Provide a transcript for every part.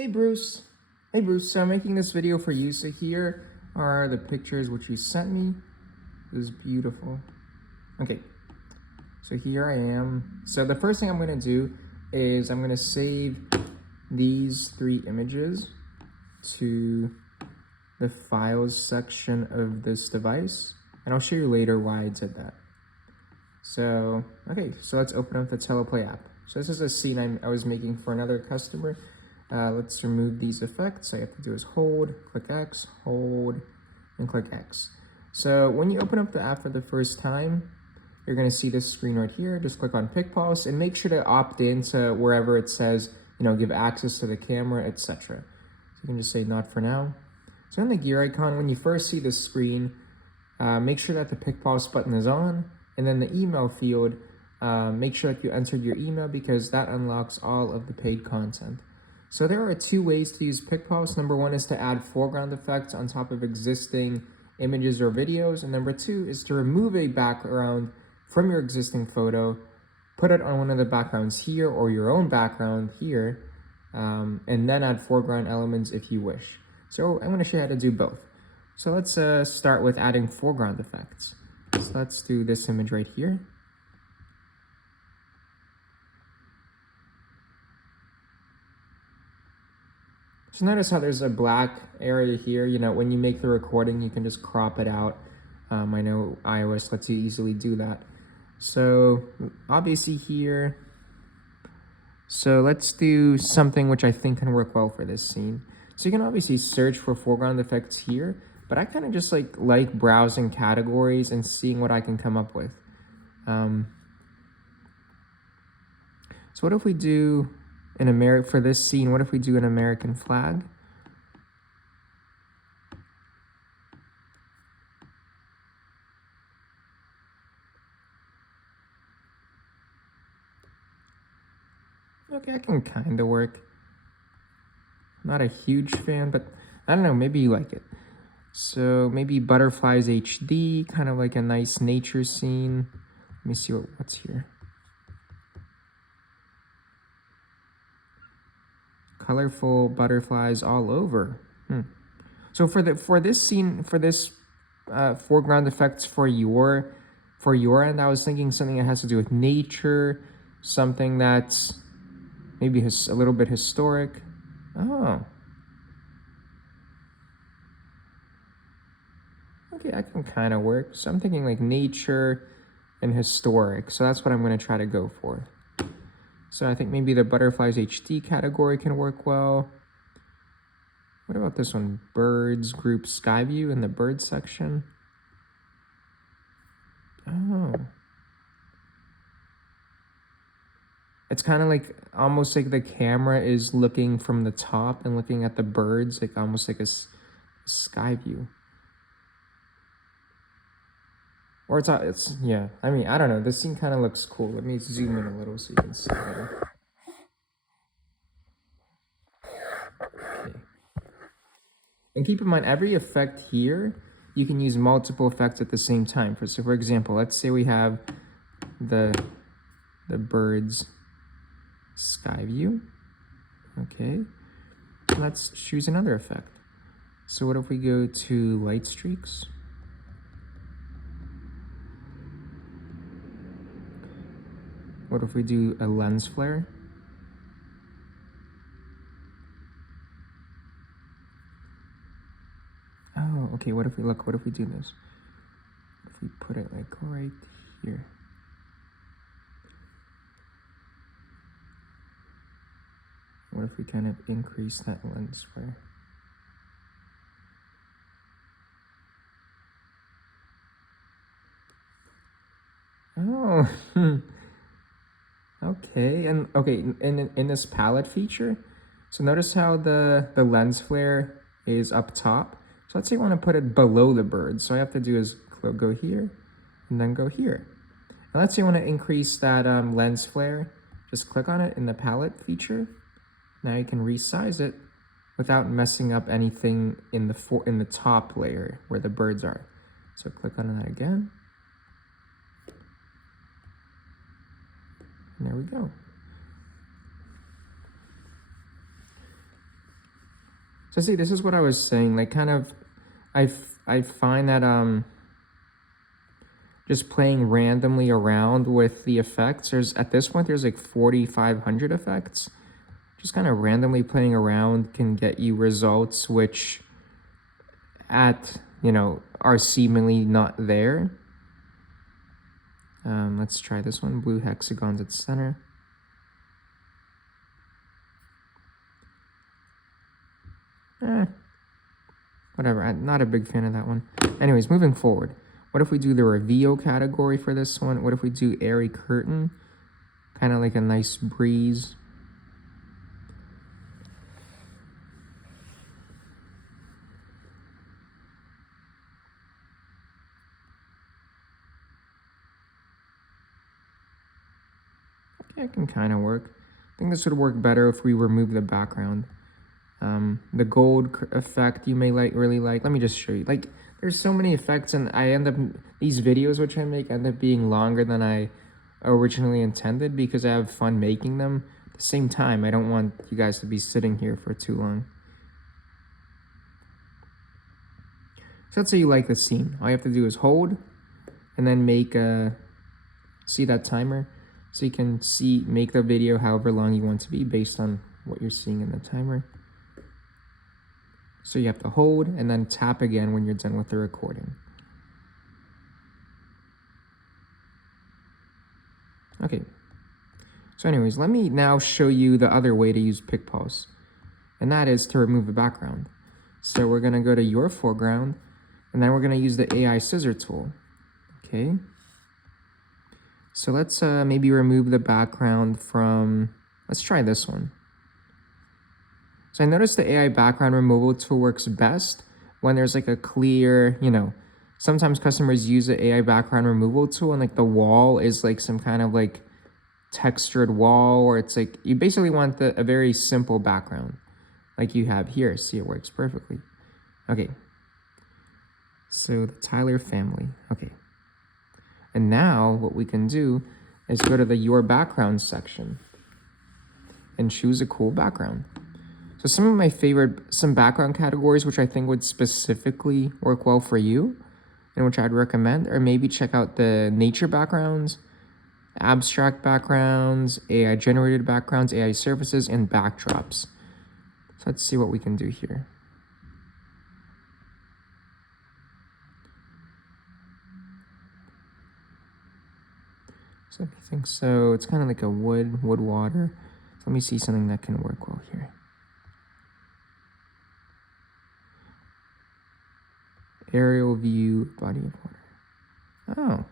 Hey Bruce. Hey Bruce, so I'm making this video for you. So here are the pictures which you sent me. This is beautiful. Okay, so here I am. So the first thing I'm gonna do is I'm gonna save these 3 images to the files section of this device. And I'll show you later why I did that. So, okay, so let's open up the Teleplay app. So this is a scene I was making for another customer. Let's remove these effects. All you have to do is hold, click X, hold, and click X. So when you open up the app for the first time, you're gonna see this screen right here. Just click on PicPulse and make sure to opt in to wherever it says, give access to the camera, etc. So you can just say not for now. So in the gear icon, when you first see the screen, make sure that the PicPulse button is on, and then the email field, make sure that you entered your email because that unlocks all of the paid content. So there are 2 ways to use PicPulse. Number 1 is to add foreground effects on top of existing images or videos. And number 2 is to remove a background from your existing photo, put it on one of the backgrounds here or your own background here, and then add foreground elements if you wish. So I'm going to show you how to do both. So let's start with adding foreground effects. So let's do this image right here. So notice how there's a black area here. When you make the recording, you can just crop it out. I know iOS lets you easily do that. So obviously here, so let's do something which I think can work well for this scene. So you can obviously search for foreground effects here, but I kind of just like browsing categories and seeing what I can come up with. So what if we do for this scene, what if we do an American flag? Okay, I can kind of work. Not a huge fan, but I don't know, maybe you like it. So maybe Butterflies HD, kind of like a nice nature scene. Let me see what's here. Colorful butterflies all over. So for this scene, for this foreground effects for your end, I was thinking something that has to do with nature, something that's maybe a little bit historic. Oh. Okay, I can kind of work. So I'm thinking like nature and historic. So that's what I'm going to try to go for. So I think maybe the Butterflies HD category can work well. What about this one? Birds group sky view in the bird section. Oh. It's kind of like almost like the camera is looking from the top and looking at the birds, like almost like a sky view. Or it's yeah. I mean, I don't know. This scene kind of looks cool. Let me zoom in a little so you can see better. Okay. And keep in mind, every effect here, you can use multiple effects at the same time. So for example, let's say we have the bird's sky view. Okay. Let's choose another effect. So what if we go to light streaks? What if we do a lens flare? Oh, okay, what if we do this? What if we put it like right here? What if we kind of increase that lens flare? Oh, okay, and okay, in this palette feature, so notice how the lens flare is up top. So let's say I want to put it below the bird. So all I have to do is go here and then go here. And let's say I want to increase that lens flare. Just click on it in the palette feature. Now you can resize it without messing up anything in the top layer where the birds are. So click on that again. And there we go. So see, this is what I was saying, like kind of, I find that just playing randomly around with the effects, at this point there's like 4,500 effects. Just kind of randomly playing around can get you results which are seemingly not there. Let's try this one, blue hexagons at center. Whatever, I'm not a big fan of that one. Anyways, moving forward. What if we do the reveal category for this one? What if we do airy curtain? Kind of like a nice breeze. Okay, it can kind of work. I think this would work better if we remove the background. The gold effect you may really like. Let me just show you. Like, there's so many effects, and these videos which I make end up being longer than I originally intended because I have fun making them. At the same time, I don't want you guys to be sitting here for too long. So let's say you like the scene. All you have to do is hold and then see that timer, so you can make the video however long you want to be based on what you're seeing in the timer. So you have to hold and then tap again when you're done with the recording. Okay. So anyways, let me now show you the other way to use PicPulse, and that is to remove a background. So we're going to go to your foreground, and then we're going to use the AI scissor tool. Okay. So let's maybe remove the background from, let's try this one. So I noticed the AI background removal tool works best when there's like a clear, sometimes customers use the AI background removal tool and like the wall is like some kind of like textured wall, or it's like you basically want a very simple background like you have here. See, it works perfectly. Okay. So the Tyler family. Okay. And now what we can do is go to the Your Background section and choose a cool background. So some background categories which I think would specifically work well for you and which I'd recommend are maybe check out the nature backgrounds, abstract backgrounds, AI generated backgrounds, AI surfaces, and backdrops. So let's see what we can do here. So I think so. It's kind of like a wood water. So let me see something that can work well here. Aerial view, body of water. Oh.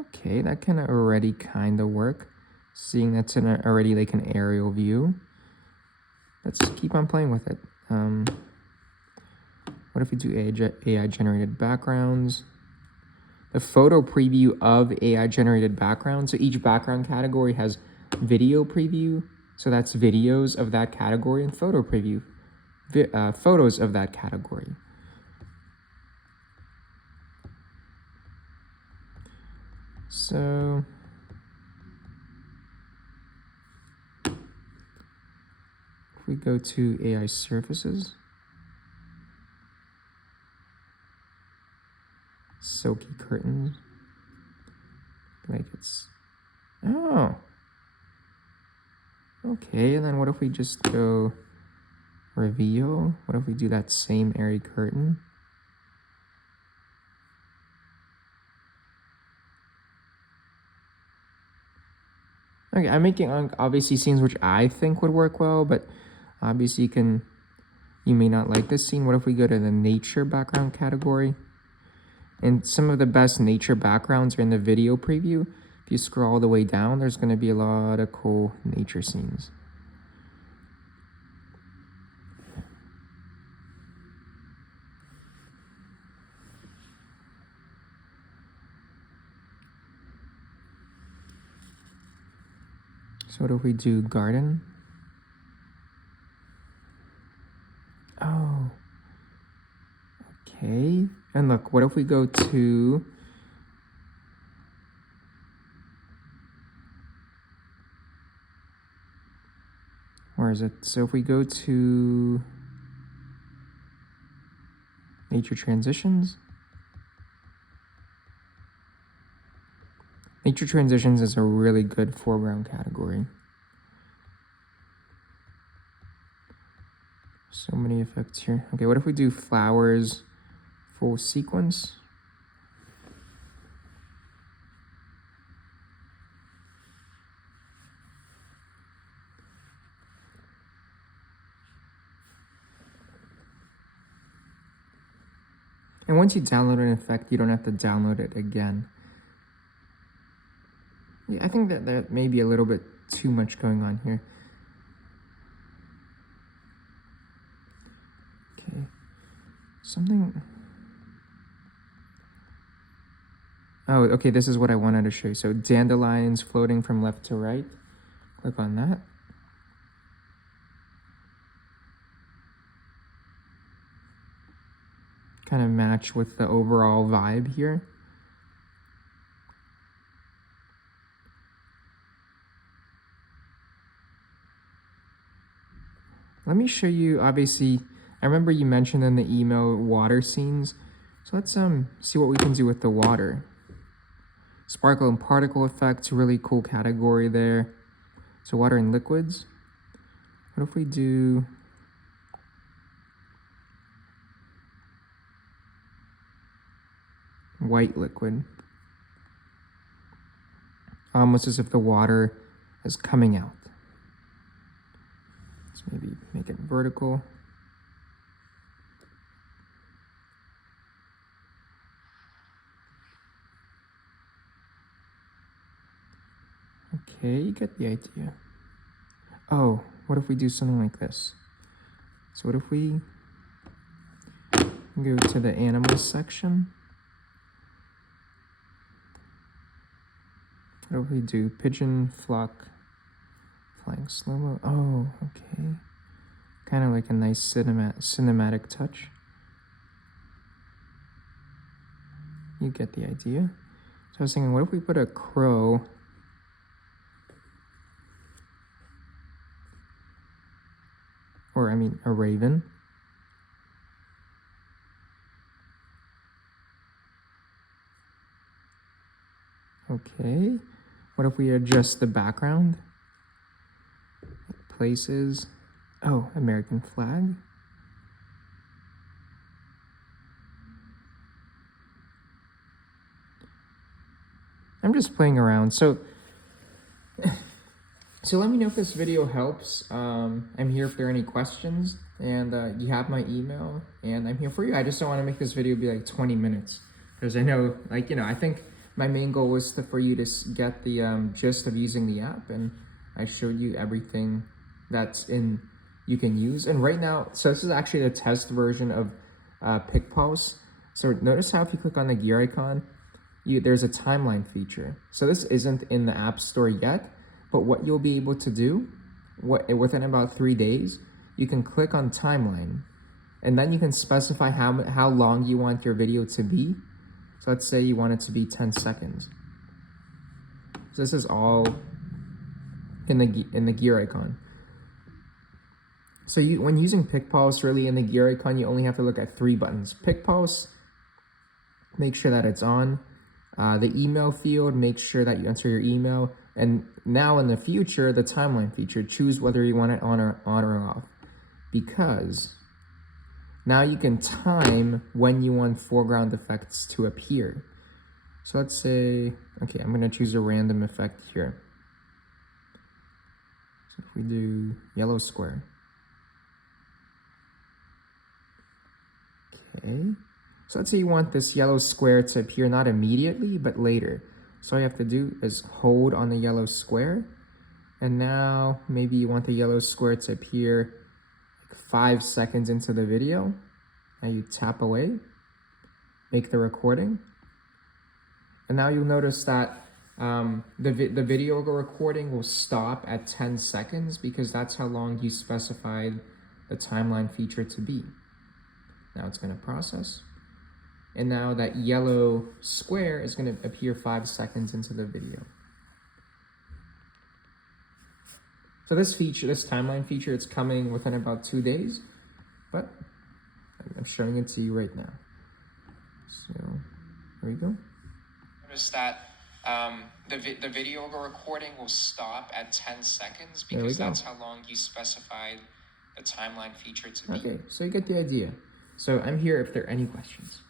Okay, that can already kind of work. Seeing that's already like an aerial view. Let's keep on playing with it. What if we do AI generated backgrounds? The photo preview of AI generated backgrounds. So each background category has video preview. So that's videos of that category, and photo preview, photos of that category. So if we go to AI surfaces, silky curtains, like it's, oh, okay. And then what if we just go reveal? What if we do that same airy curtain? Okay, I'm making obviously scenes which I think would work well, but obviously you may not like this scene. What if we go to the nature background category? And some of the best nature backgrounds are in the video preview. If you scroll all the way down, there's going to be a lot of cool nature scenes. So what if we do garden? Oh. Okay. And look, what if we go to where is it? So if we go to nature transitions, nature transitions is a really good foreground category. So many effects here. Okay, what if we do flowers full sequence? And once you download an effect, you don't have to download it again. Yeah, I think that may be a little bit too much going on here. Okay, something. Oh, okay, this is what I wanted to show you. So dandelions floating from left to right. Click on that. Kind of match with the overall vibe here. Let me show you, obviously, I remember you mentioned in the email water scenes. So let's see what we can do with the water. Sparkle and particle effects, really cool category there. So water and liquids. What if we do white liquid? Almost as if the water is coming out. Let's maybe make it vertical. Okay, you get the idea. Oh, what if we do something like this? So what if we go to the animals section? What if we do pigeon flock flying slow-mo? Oh, okay. Kind of like a nice cinematic touch. You get the idea. So I was thinking, what if we put a crow or I mean a raven? Okay. What if we adjust the background? Places. Oh, American flag. I'm just playing around. So let me know if this video helps. I'm here if there are any questions, and you have my email, and I'm here for you. I just don't want to make this video be like 20 minutes, because I know, like, you know, I think my main goal was for you to get the gist of using the app, and I showed you everything that's you can use. And right now, so this is actually the test version of PicPulse. So notice how if you click on the gear icon, there's a timeline feature. So this isn't in the App Store yet, but what you'll be able to do, within about 3 days, you can click on timeline, and then you can specify how long you want your video to be. So let's say you want it to be 10 seconds. So this is all in the gear icon. So when using PicPulse, really in the gear icon, you only have to look at 3 buttons. PicPulse, make sure that it's on. The email field, make sure that you enter your email. And now in the future, the timeline feature, choose whether you want it on or off. Because now you can time when you want foreground effects to appear. So let's say, okay, I'm gonna choose a random effect here. So if we do yellow square. Okay. So let's say you want this yellow square to appear not immediately, but later. So all you have to do is hold on the yellow square. And now maybe you want the yellow square to appear like 5 seconds into the video. Now you tap away, make the recording. And now you'll notice that the video recording will stop at 10 seconds because that's how long you specified the timeline feature to be. Now it's going to process. And now that yellow square is going to appear 5 seconds into the video. So this feature, this timeline feature, it's coming within about 2 days, but I'm showing it to you right now. So here we go. Notice that the video recording will stop at 10 seconds There we because go. that's how long you specified the timeline feature to be. Okay, so you get the idea. So I'm here if there are any questions.